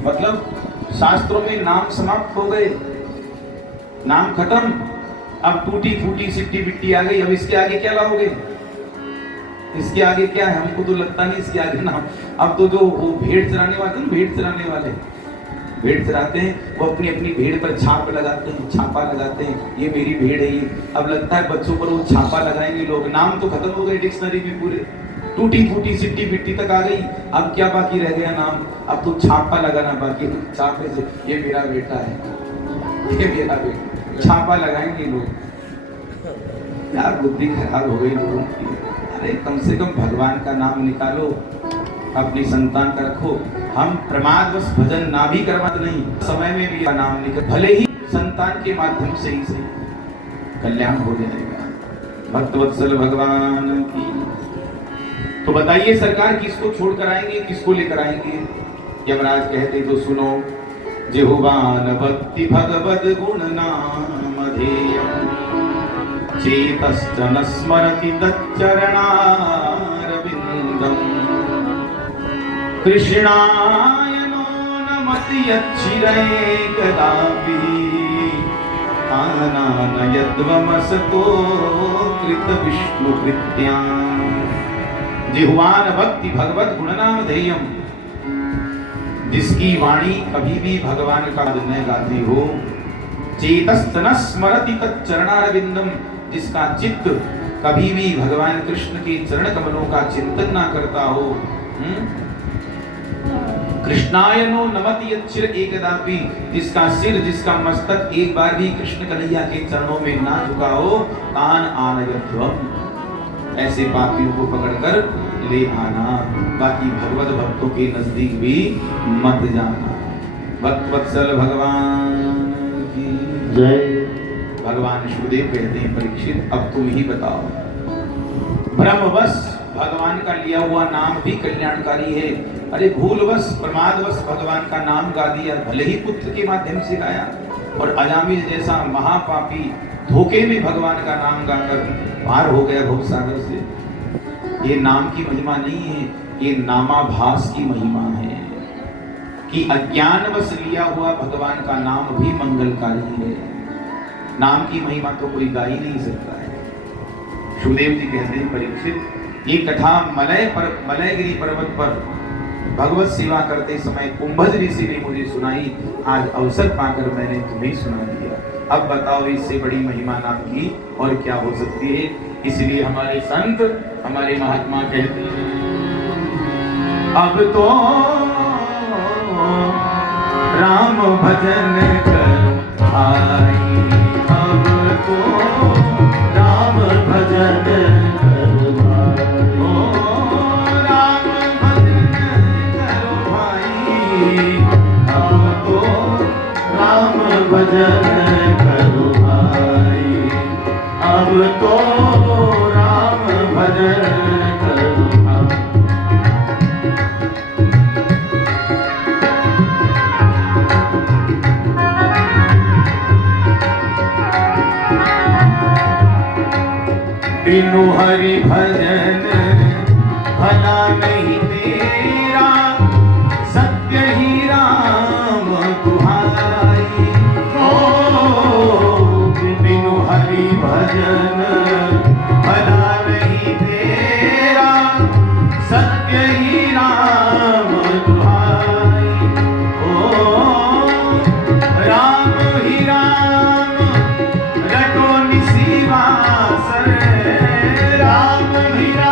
मतलब शास्त्रों में नाम समाप्त हो गए, नाम खत्म। अब टूटी फूटी सिट्टी बिट्टी आ गई, अब इसके आगे क्या लाओगे? इसके आगे क्या है? हमको तो लगता नहीं इसके आगे नाम। अब तो जो वो भेड़ चराने वाले, भेड़ चराने वाले भेड़ चराते हैं, वो अपनी अपनी भेड़ पर छाप लगाते हैं, छापा लगाते हैं, ये मेरी भेड़ है ये। अब लगता है बच्चों पर वो छापा लगाएंगे लोग। नाम तो खत्म हो गए डिक्शनरी में पूरे, टूटी फूटी सिट्टी बिट्टी तक आ गई। अब क्या बाकी रह गया नाम? अब तो छापा लगाना बाकी। छापे से ये मेरा बेटा है, ये मेरा बेटा, छापा लगाएंगे लोग। यार बुद्धि खराब हो गई लोगों की। अरे कम से कम भगवान का नाम निकालो, अपनी संतान का रखो। हम प्रमादवश भजन ना भी करवाते नहीं, समय में भी नाम निकल, भले ही संतान के माध्यम से ही सही, कल्याण हो जाएगा। भक्तवत्सल भगवान की। तो बताइए सरकार किसको छोड़ कर आएंगे, किसको लेकर आएंगे? यमराज कहते तो सुनो, जिह्वान भक्ति भगवद गुण नाम धेयम् चेतश्च न स्मरति तच्चरणारविन्दम् कृष्णाय नो नमति यच्छिरये कदापि आनानयद्वमसतो कृतविष्णुकृत्यां। जिह्वान भक्ति भगवत गुणनाम धेयम्, जिसकी वाणी कभी भी भगवान का गुण गाती हो। चेतश्च न स्मरति तच्चरणारविन्दम्, जिसका चित्त कभी भी भगवान कृष्ण के चरण कमलों का चिंतन ना करता हो। कृष्णाय नो नमति यच्छिर एकदापि, जिसका सिर, जिसका मस्तक एक बार भी कृष्ण कन्हैया के चरणों में ना झुका हो। तान आनयध्वम्, ऐसे पापियों को पकड़कर ले आना, बाकी भगवत भक्तों के नजदीक भी मत जाना। भक्तवत्सल भगवान की जय। भगवान शिवदेव कहते हैं, परीक्षित अब तुम ही बताओ, ब्रह्मवश भगवान का लिया हुआ नाम भी कल्याणकारी है। अरे भूलवश प्रमादवश भगवान का नाम गा दिया, भले ही पुत्र के माध्यम से गाया, और अजामिल जैसा महापापी धोखे में भगवान का नाम गाकर पार हो गया भवसागर से। ये नाम की महिमा नहीं है, ये नामाभास की महिमा है कि अज्ञानवश लिया हुआ भगवान का नाम भी मंगलकारी है। नाम की महिमा तो कोई गा ही नहीं सकता है। शिवदेव जी कहते हैं, परीक्षित ये कथा मलयगिरी पर्वत पर भगवत सेवा करते समय कुंभज ऋषि ने मुझे सुनाई, आज अवसर पाकर मैंने तुम्हें सुना दिया। अब बताओ इससे बड़ी महिमा नाम की और क्या हो सकती है? इसलिए हमारे संत, हमारे महात्मा कहते हैं, अब तो राम भजन कर भाई, अब तो राम भजन कर भाई, ओ राम भजन करो भाई, अब तो राम भजन करो भाई, अब तो राम भजन करो भाई। बिनु हरि भजन भला नहीं तेरा, सत्य ही राम दुहाई। ओ बिनु हरि भजन भला नहीं तेरा, सत्य ही राम दुहाई। ओ राम ही राम रटो निशिवासर, राम ही राम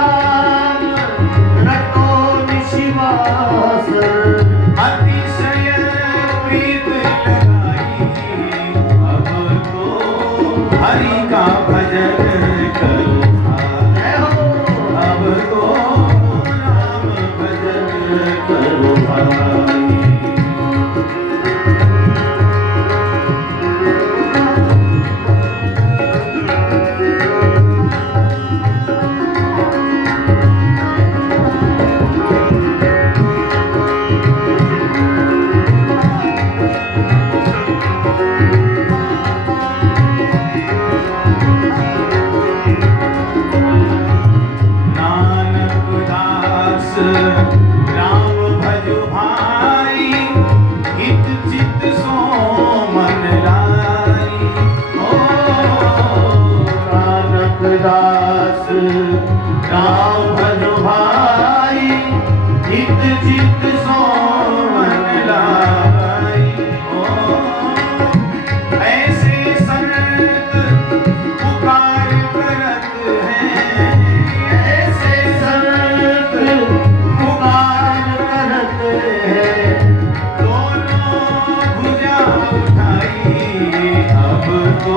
तो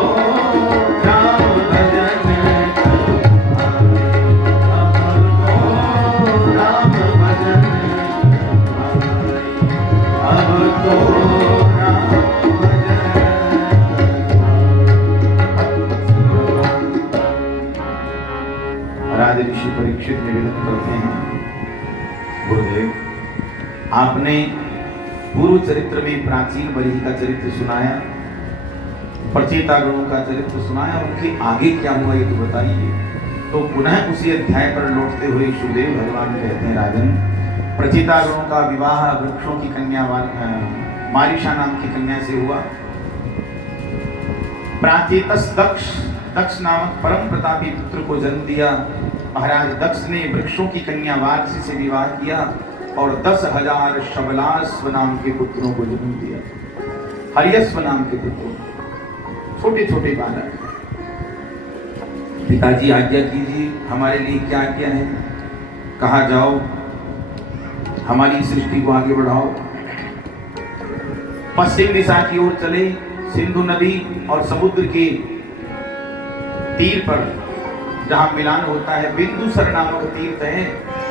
राम भजन राम भजन अब तो राम भजन। राजा ऋषि परीक्षित निवेदन करते हैं, गुरुदेव आपने पूर्व चरित्र में प्राचीन बलि का चरित्र सुनाया, प्रचेता गणों का चरित्र सुनाया, उनके आगे क्या हुआ ये तो बताइए। तो पुनः उसी अध्याय पर लौटते हुए सुखदेव भगवान कहते हैं, राजन प्रचेता गणों का विवाह वृक्षों की कन्या मारिशा नाम की कन्या से हुआ। प्राचेतस दक्ष नामक परम प्रतापी पुत्र को जन्म दिया। महाराज दक्ष ने वृक्षों की कन्या वारसी से विवाह किया और 10,000 शबलास्व नाम के पुत्रों को जन्म दिया। हरियस्व नाम के पुत्रों, छोटे छोटे बालक। पिताजी आज्ञा कीजिए, हमारे लिए क्या आज्ञा है? कहा जाओ हमारी सृष्टि को आगे बढ़ाओ। पश्चिम दिशा की ओर चले, सिंधु नदी और समुद्र के तीर पर जहां मिलान होता है, बिंदुसर नामक तीर्थ है,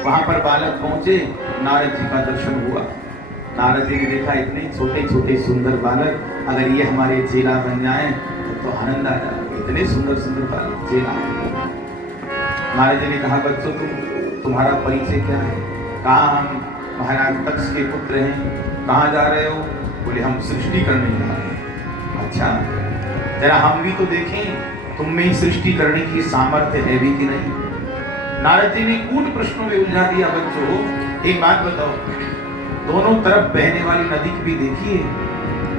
वहां पर बालक पहुंचे। नारद जी का दर्शन हुआ। नारद जी ने देखा इतने छोटे छोटे सुंदर बालक, अगर ये हमारे चेला बन जाए तो आनंद आ जाए। इतने सुंदर सुंदर बालक चेला। नारद जी ने कहा, बच्चों तुम्हारा परिचय क्या है? कहा हम महाराज दक्ष के पुत्र हैं। कहाँ जा रहे हो? बोले हम सृष्टि करने जा रहे हैं। अच्छा जरा हम भी तो देखें तुम में सृष्टि करने की सामर्थ्य है भी कि नहीं। नारद जी ने कूट प्रश्नों में उलझा दिया। बच्चों एक बात बताओ, दोनों तरफ बहने वाली नदी भी देखी है?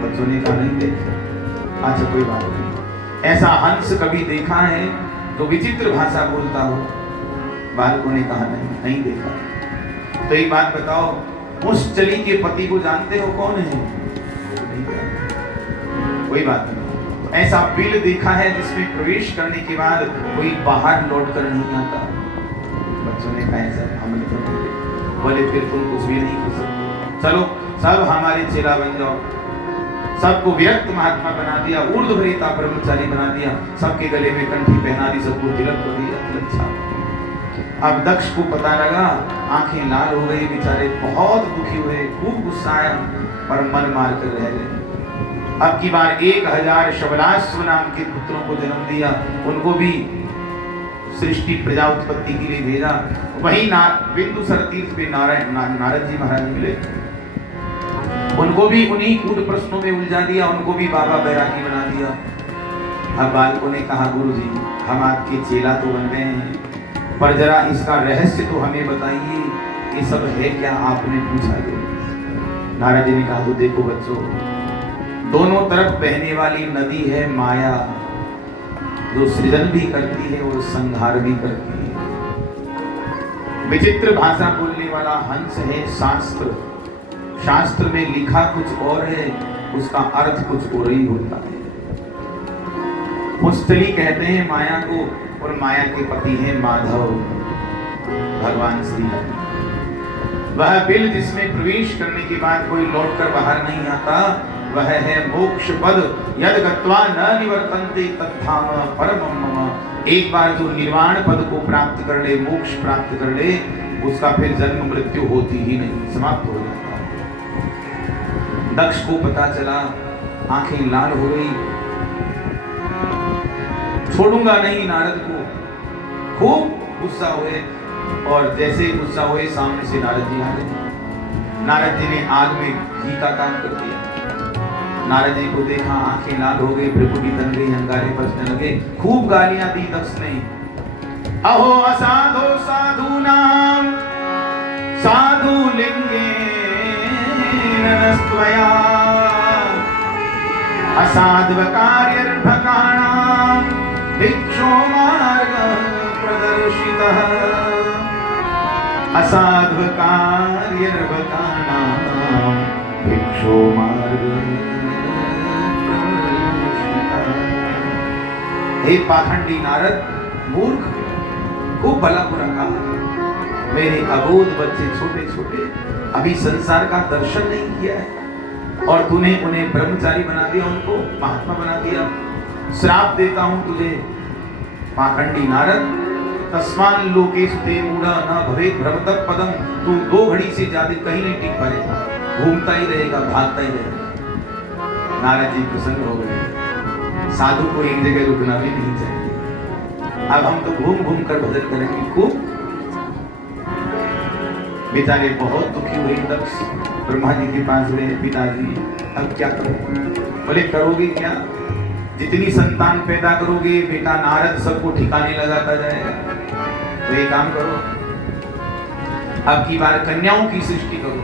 बच्चों ने कहा नहीं देखी। अच्छा कोई बात नहीं, ऐसा हंस कभी देखा है जो विचित्र भाषा बोलता हो? बालकों ने कहा नहीं देखा। तो एक बात बताओ, उस चली के पति को जानते हो कौन है? नहीं जानते। कोई बात नहीं। तो ऐसा बिल देखा है जिसमें प्रवेश करने के बाद कोई बाहर लौट कर नहीं आता? बच्चों ने कहा ऐसा हमने तो नहीं देखा। बोले फिर तुम कुछ भी नहीं कर सकते, चलो सब हमारे चेला बन जाओ। सबको व्यक्त महात्मा बना दिया, ऊर्ध्वरेता ब्रह्मचारी बना दिया, सबके गले में कंठी पहना दी, सबको तिलक कर दिया, तिलक छाप। अब दक्ष को पता लगा, आंखें लाल हो गई, बेचारे बहुत दुखी हुए, खूब गुस्सा आया, पर मन मार कर रह गए। अब की बार 1000 शबलास्व नाम के पुत्रों को जन्म दिया, उनको भी सृष्टि प्रजा उत्पत्ति के लिए भेजा। वही बिंदुसर तीर्थ पे नारद जी महाराज मिले, उनको भी उन्हीं कूट प्रश्नों में उलझा दिया, उनको भी बाबा बैरागी बना दिया। अब बालकों ने कहा, गुरु जी हम आपके चेला तो बन गए हैं, पर जरा इसका रहस्य तो हमें बताइए, ये सब है क्या? आपने पूछा जो। नारद जी ने कहा, तो देखो बच्चों, दोनों तरफ बहने वाली नदी है माया, जो सृजन भी करती है और संहार भी करती है। विचित्र भाषा बोलने वाला हंस है शास्त्र, शास्त्र में लिखा कुछ और है, उसका अर्थ कुछ और ही होता है। पुस्तली कहते हैं माया को, और माया के पति हैं माधव भगवान श्री हरि। वह बिल जिसमें प्रवेश करने के बाद कोई लौटकर बाहर नहीं आता, वह है मोक्ष पद। यद गत्वा न निवर्तन्ते तत्धाम परमं मम। एक बार जो निर्वाण पद को प्राप्त कर ले, मोक्ष प्राप्त कर ले, उसका फिर जन्म मृत्यु होती ही नहीं, समाप्त हो जाता है। दक्ष को पता चला, आंखें लाल हो गई, छोड़ूंगा नहीं नारद को। खूब गुस्सा हुए, और जैसे गुस्सा हुए सामने से नारद जी आ गए। नारद जी ने आग में घी का काम कर दिया। नारद जी को देखा, आंखें लाल हो गई, भ्रुकुटी बन गई, अंगारे बजने लगे। खूब गालियां दी दक्ष ने। अहो असाधो साधूनां साधु लिंगेन नस्त्वया असाध्वकार्यर्भकाणां भिक्षो मार्ग प्रदर्शितः। असाध्वकार्यर्भकाणां भिक्षो मार्ग। हे पाखंडी नारद, मूर्ख, खूब भला बुरा कहा। मेरे अबोध बच्चे छोटे छोटे, अभी संसार का दर्शन नहीं किया है, और तूने उन्हें ब्रह्मचारी बना दिया, उनको महात्मा बना दिया। श्राप देता हूं तुझे पाखंडी नारद, तस्मान लोकेश ते मूढ़ा न भवेत भ्रमत पदम। तू 2 घड़ी से ज्यादा कहीं नहीं टिक पाएगा, घूमता ही रहेगा, भागता ही रहेगा। नारद जी प्रसन्न हो गए, साधु को एक जगह रुकना भी नहीं चाहिए। अब हम तो घूम घूम कर भजन करेंगे खूब। बेचारे बहुत दुखी हुए दक्ष, ब्रह्मा जी के पास गए, पिताजी अब क्या करो? बोले करोगे क्या? जितनी संतान पैदा करोगे बेटा नारद सबको ठिकाने लगाता जाएगा। तो एक काम करो, अब की बार कन्याओं की सृष्टि करो,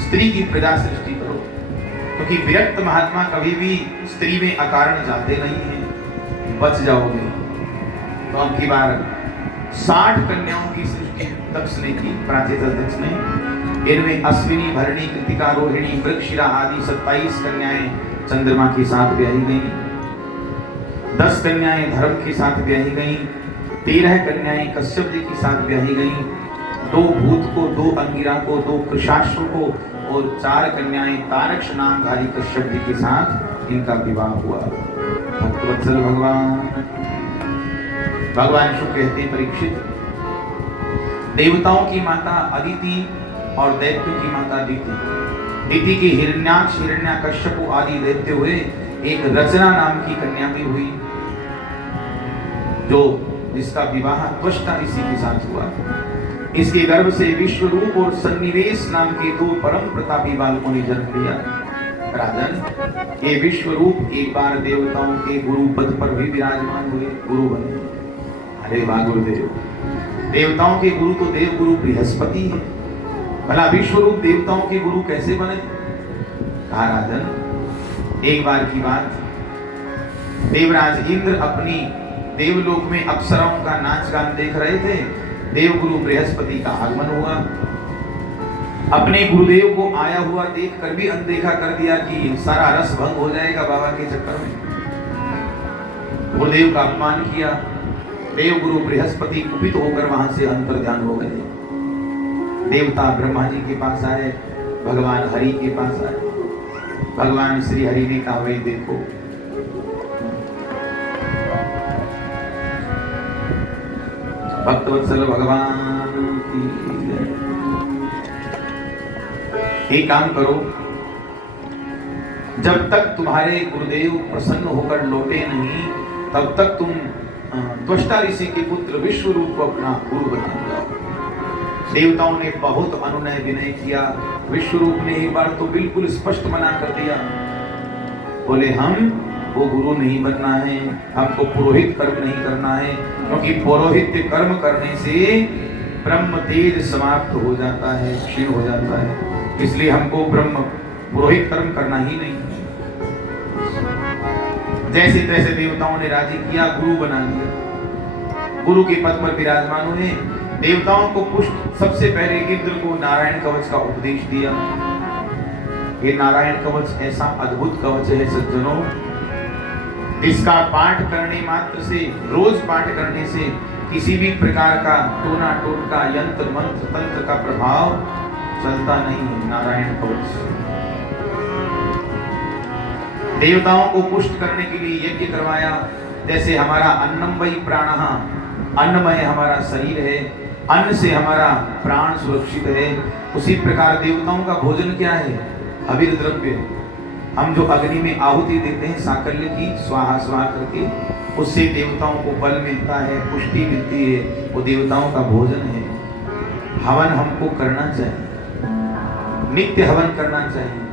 स्त्री की प्रजा सृष्टि करो, क्योंकि विरक्त महात्मा कभी भी स्त्री में अकारण जाते नहीं है, बच जाओगे। तो अब की बार 60 कन्याओं की सृष्टि दक्ष ने की, प्राचीन दक्ष ने। इनमें अश्विनी, भरणी, कृतिका, रोहिणी, मृगशिरा आदि 27 कन्याएं चंद्रमा के साथ ब्याही गईं, 10 कन्याएं धर्म के साथ ब्याही गईं, 13 कन्याएं कश्यप जी के साथ ब्याही गईं, 2 भूत को, 2 अंगिरा को, 2 कृशाश्व को और 4 कन्याएं तारक्ष नामधारी कश्यप जी के साथ इनका विवाह हुआ। भक्तवत्सल भगवान शुभ कहते हैं, परीक्षित, देवताओं की माता अदिति और दैत्यों की माता दिति। दिति के हिरण्याक्ष, हिरण्याकश्यप आदि दैत्य हुए, एक रचना नाम की कन्या भी हुई, जो जिसका विवाह त्वष्टा ऋषि के साथ हुआ। इसके गर्भ से विश्वरूप और सन्निवेश नाम के 2 परम प्रतापी बालकों ने जन्म लिया। राजन, ये विश्वरूप एक बार देवताओं के गुरु पद पर भी विराजमान हुए, गुरु बने। अरे वाह गुरुदेव, देवताओं के गुरु तो देव गुरु बृहस्पति है, भला विश्वरूप देवताओं के गुरु कैसे बने? कहा राजन, एक बार की बात, देवराज इंद्र अपनी देवलोक में अप्सराओं का नाच गान देख रहे थे। देवगुरु बृहस्पति का आगमन हुआ, अपने गुरुदेव को आया हुआ देखकर भी अनदेखा कर दिया कि सारा रस भंग हो जाएगा बाबा के चक्कर में। गुरुदेव का अपमान किया। देवगुरु बृहस्पति कुपित होकर वहां से अंतर ध्यान हो गए। देवता ब्रह्मा जी के पास आए, भगवान हरि के पास आए। भगवान श्री हरि ने कहा, भाई देखो, भक्तवत्सल भगवान की एक काम करो, जब तक तुम्हारे गुरुदेव प्रसन्न होकर लौटे नहीं, तब तक तुम त्वष्टा ऋषि के पुत्र विश्वरूप को अपना गुरु बना लो। देवताओं ने बहुत अनुनय विनय किया। विश्वरूप ने एक बार तो बिल्कुल स्पष्ट मना कर दिया, बोले हम वो गुरु नहीं बनना है, हमको पुरोहित कर्म नहीं करना है, क्योंकि पुरोहित कर्म करने से ब्रह्म तेज समाप्त हो जाता है, क्षीण हो जाता है, इसलिए हमको ब्रह्म पुरोहित कर्म करना ही नहीं। जैसे तैसे देवताओं ने राजी किया, गुरु बना लिया। गुरु के पद पर विराजमान हुए। देवताओं को पुष्ट सबसे पहले इंद्र को नारायण कवच का उपदेश दिया। ये नारायण कवच ऐसा अद्भुत कवच है सज्जनों, जिसका पाठ करने मात्र से, रोज पाठ करने से किसी भी प्रकार का टोना टोटका, यंत्र मंत्र तंत्र का प्रभाव चलता नहीं है। नारायण कवच देवताओं को पुष्ट करने के लिए यज्ञ करवाया। जैसे हमारा अन्नमय प्राणः, अन्नमय हमारा शरीर है, अन्न से हमारा प्राण सुरक्षित है, उसी प्रकार देवताओं का भोजन क्या है? हविर द्रव्य। हम जो अग्नि में आहुति देते हैं साकल्य की, स्वाहा स्वाहा करके, उससे देवताओं को बल मिलता है, पुष्टि मिलती है, वो देवताओं का भोजन है। हवन हमको करना चाहिए, नित्य हवन करना चाहिए।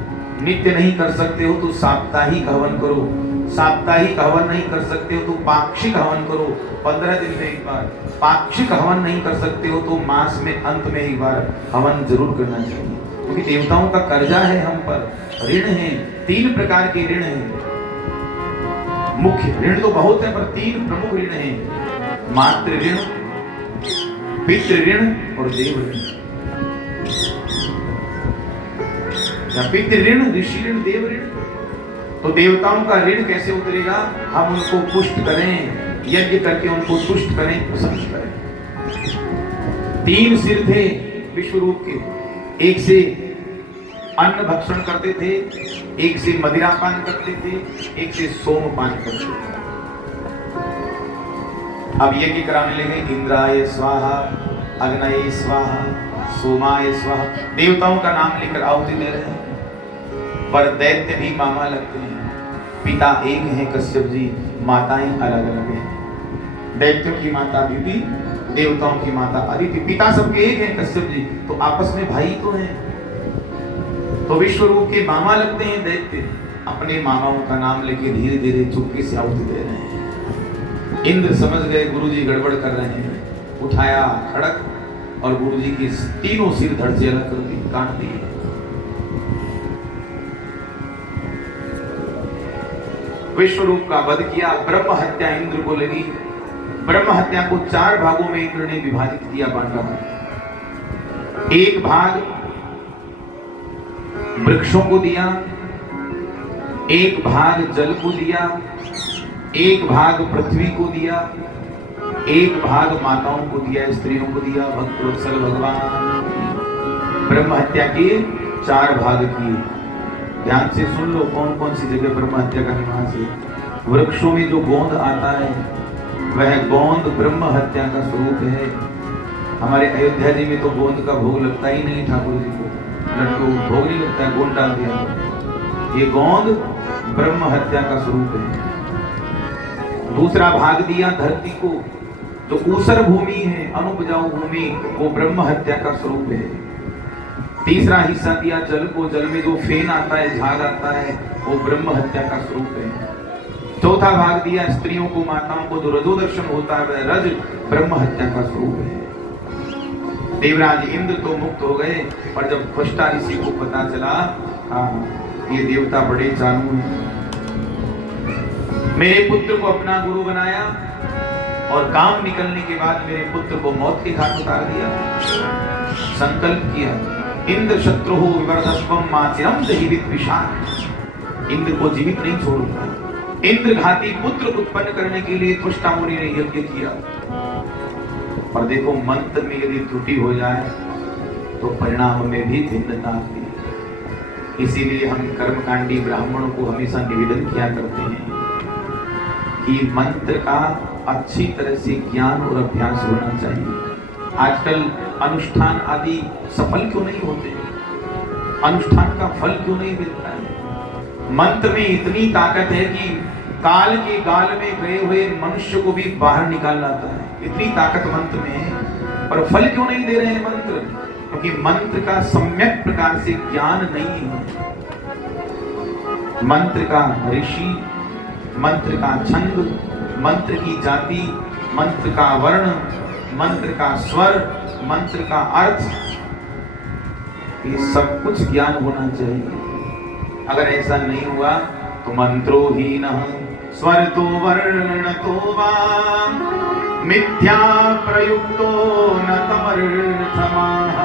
नित्य नहीं कर सकते हो तो साप्ताहिक हवन करो, साप्ताहिक हवन नहीं कर सकते हो तो पाक्षिक हवन करो, 15 दिन में एक बार। पाक्षिक हवन नहीं कर सकते हो तो मास में अंत में एक बार हवन जरूर करना चाहिए, क्योंकि देवताओं का कर्जा है हम पर, ऋण है। 3 प्रकार के ऋण हैं। मुख्य ऋण तो बहुत है, पर 3 प्रमुख ऋण हैं: मातृ ऋण, पितृ ऋण और देव ऋण। पितृ ऋण, ऋषि ऋण, देव ऋण। तो देवताओं का ऋण कैसे उतरेगा? हम उनको पुष्ट करें, यज्ञ करके उनको तुष्ट करें, प्रशंसा करें। 3 सिर थे विश्वरूप के, एक से अन्न भक्षण करते थे, एक से मदिरा पान करते थे, एक से सोम पान करते थे। अब यज्ञ कराने लगे, इंद्राय स्वाहा, अग्नये स्वाहा, सोमाय स्वाहा, देवताओं का नाम लेकर आहुति दे रहे हैं। पर दैत्य भी मामा लगते हैं। पिता एक है कश्यप जी, माताएं अलग अलग हैं। दैत्यों की माता अदिति, देवताओं की माता अदिति, पिता सबके एक हैं कश्यप जी, तो आपस में भाई तो हैं। तो विश्वरूप के मामा लगते हैं दैत्य, अपने मामाओं का नाम लेके धीरे धीरे चुपके से आहुति दे रहे हैं। इंद्र समझ गए गुरुजी गड़बड़ कर रहे हैं, उठाया खड़क और गुरुजी के तीनों सिर धड़ से अलग कर दी, काट दिए। विश्वरूप का वध किया। ब्रह्म हत्या इंद्र को लगी। ब्रह्म हत्या को 4 भागों में इंद्र ने विभाजित किया बांटा। एक भाग वृक्षों को दिया, एक भाग जल को दिया, एक भाग पृथ्वी को दिया, एक भाग माताओं को दिया, स्त्रियों को दिया। भक्तवत्सल भगवान ब्रह्म हत्या के 4 भाग किए। ध्यान से सुन लो कौन कौन सी जगह ब्रह्म हत्या का निवास है। वृक्षों में जो गोंद आता है वह गोंद ब्रह्म हत्या का स्वरूप है। हमारे अयोध्या जी में तो गोंद का भोग लगता ही नहीं, ठाकुर जी को लड्डू भोग नहीं लगता है, गोंद डाल दिया। ये गोंद ब्रह्म हत्या का स्वरूप है। दूसरा भाग दिया धरती को, जो ऊसर भूमि है, अनुपजाऊ भूमि, वो ब्रह्म हत्या का स्वरूप है। तीसरा हिस्सा दिया जल को, जल में जो फेन आता है, झाग आता है, वो ब्रह्म हत्या का स्वरूप है। चौथा भाग दिया स्त्रियों को, माताओं को, जो रजो दर्शन होता है वह रज ब्रह्म हत्या का स्वरूप है। देवराज इंद्र तो मुक्त हो गए, पर जब त्वष्टा ऋषि को पता चला, ये देवता बड़े चालू हैं, मेरे पुत्र को अपना गुरु बनाया और काम निकलने के बाद मेरे पुत्र को मौत के घाट उतार दिया। संकल्प किया, इंद्र शत्रु हो विवर्धस्वम माचिरम जीवित विशाल, इंद्र को जीवित नहीं छोड़ूंगा। इंद्र घाती पुत्र उत्पन्न करने के लिए त्वष्टा मुनि ने यज्ञ किया। और देखो मंत्र में यदि त्रुटि हो जाए तो परिणाम में भी भिन्नता आती है। इसीलिए हम कर्मकांडी ब्राह्मणों को हमेशा निवेदन किया करते हैं कि मंत्र का अच्छी तरह से ज्ञान और अभ्यास होना चाहिए। आजकल अनुष्ठान आदि सफल क्यों नहीं होते? अनुष्ठान का फल क्यों नहीं मिलता है? मंत्र में इतनी ताकत है कि काल के गाल में गए हुए मनुष्य को भी बाहर निकाल लाता है। इतनी ताकत मंत्र में है, पर फल क्यों नहीं दे रहे हैं मंत्र? क्योंकि मंत्र का सम्यक प्रकार से ज्ञान नहीं है। मंत्र का ऋषि, मंत्र का छंद, मंत्र की जाति, मंत्र का वर्ण, मंत्र का स्वर, मंत्र का अर्थ, ये सब कुछ ज्ञान होना चाहिए। अगर ऐसा नहीं हुआ तो मंत्रो ही न स्वर तो वर्ण तो वा मिथ्या प्रयुक्तो न तमर्थमाः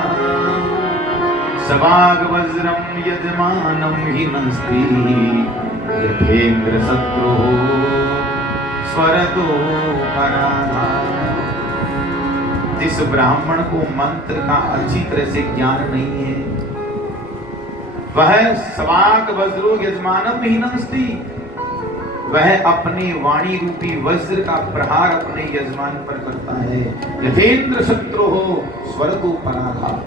सवाग वज्रम यजमानम ही नस्ति यथेन्द्र शत्रु स्वर तो पराधा। जिस ब्राह्मण को मंत्र का अच्छी तरह से ज्ञान नहीं है वह सवाक वज्रो यजमानम ही नस्ति, वह अपने वाणी रूपी वज्र का प्रहार अपने यजमान पर करता है। यथेन्द्र शत्रु हो स्वर्गो पराघात।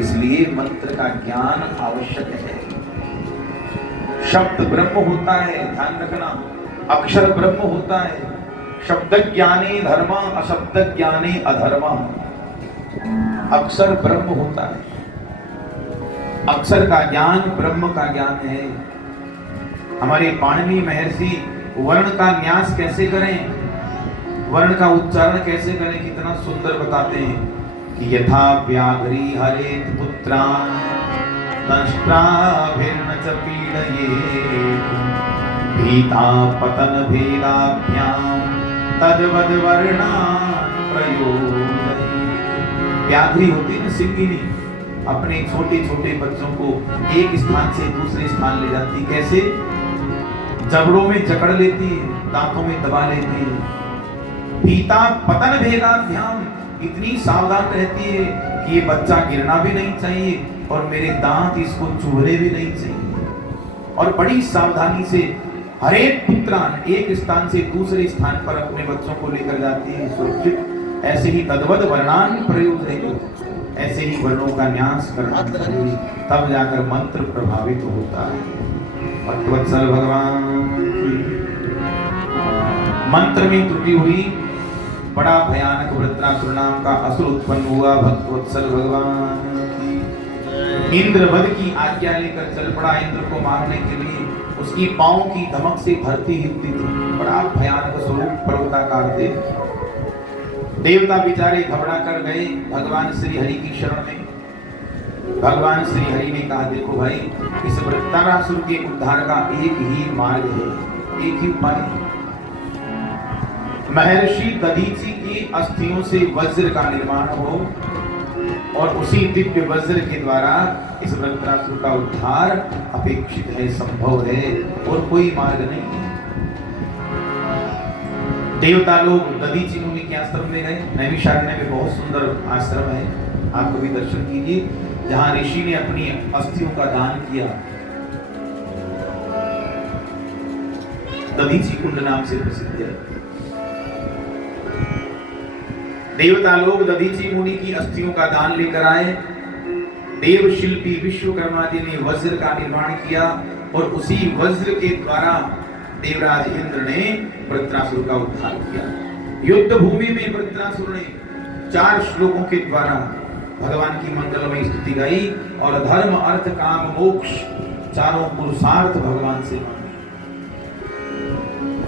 इसलिए मंत्र का ज्ञान आवश्यक है। शब्द ब्रह्म होता है, ध्यान रखना, अक्षर ब्रह्म होता है। शब्द ज्ञाने धर्म, अशब्द ज्ञाने अधर्म। अक्षर ब्रह्म होता है। अक्षर का ज्ञान ब्रह्म का ज्ञान है। हमारे पाणिनि महर्षि वर्ण का न्यास कैसे करें, वर्ण का उच्चारण कैसे करें, कितना सुंदर बताते हैं कि यथा व्याघ्री हरेत पुत्रान् दंष्ट्राभिर्न च पीडयेत् भीता पतन भेदाभ्यां तद्वद वर्णान् प्रयोजयेत्। व्याघ्री होती है सिंगिनी, अपने छोटे छोटे बच्चों को एक स्थान से दूसरे स्थान ले जाती। कैसे? जबड़ों में जकड़ लेती है, दांतों में दबा लेती है। पीता पतन भेदाभ्याम, इतनी सावधान रहती है कि ये बच्चा गिरना भी नहीं चाहिए और मेरे दांत इसको चुभने भी नहीं चाहिए। और बड़ी सावधानी से हर एक पुत्रान एक स्थान से दूसरे स्थान पर अपने बच्चों को लेकर जाती है सुरक्षित। ऐसे ही तद्वद वर्णान प्रयोग है, ऐसे ही वर्णों का न्यास करना चाहिए, तब जाकर मंत्र प्रभावित होता है। भक्तवत्सल भगवान मंत्र में त्रुटि हुई, बड़ा भयानक वृत्रासुर नाम का असुर उत्पन्न हुआ। भक्तवत्सल भगवान इंद्रवध की आज्ञा लेकर चल पड़ा इंद्र को मारने के लिए। उसकी पांव की धमक से धरती हिलती थी, बड़ा भयानक स्वरूप पर्वताकार थे। देवता बेचारे घबरा कर गए भगवान श्री हरि की शरण में। भगवान श्री हरि ने कहा, देखो भाई, इस वृत्रासुर के उद्धार का एक ही मार्ग है, एक ही उपाय है। महर्षि दधीचि की अस्थियों से वज्र का निर्माण हो और उसी दिव्य वज्र के द्वारा इस वृत्रासुर का उद्धार अपेक्षित है, संभव है, और कोई मार्ग नहीं है। देवता लोग दधीचि मुनि के आश्रम में गए। नैमिषारण्य में बहुत सुंदर आश्रम है, आप कभी दर्शन कीजिए, जहां ऋषि ने अपनी अस्थियों का दान किया। दधीचि कुंड नाम से प्रसिद्ध है। देवता लोग दधीचि मुनि की अस्थियों का दान लेकर आए। देव शिल्पी विश्वकर्मा जी ने वज्र का निर्माण किया और उसी वज्र के द्वारा देवराज इंद्र ने वृत्रासुर का उद्धार किया। युद्ध भूमि में वृत्रासुर ने 4 श्लोकों के द्वारा भगवान की मंगलमय स्तुति गाई और धर्म अर्थ काम मोक्ष चारों पुरुषार्थ भगवान से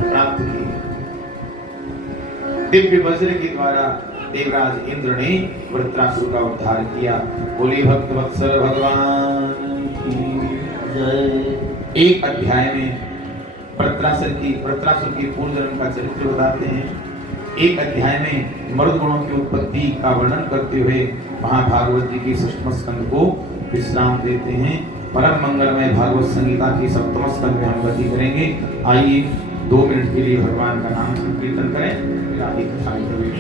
प्राप्त किए। दिव्य वज्र के द्वारा देवराज इंद्र ने वृत्रासुर का उद्धार किया। बोले भक्तवत्सल भगवान की जय। एक अध्याय में वृत्रासुर की पूर्व जन्म का चरित्र बताते हैं। एक अध्याय में मर्द गुणों की उत्पत्ति का वर्णन करते हुए महाभागवत जी की 6वें स्कंद को विश्राम देते हैं। परम मंगलमय भागवत संगीता की 7वें स्कंद में हम गति करेंगे। आइए 2 मिनट के लिए भगवान का नाम संकीर्तन करें, फिर आगे कथा में प्रवेश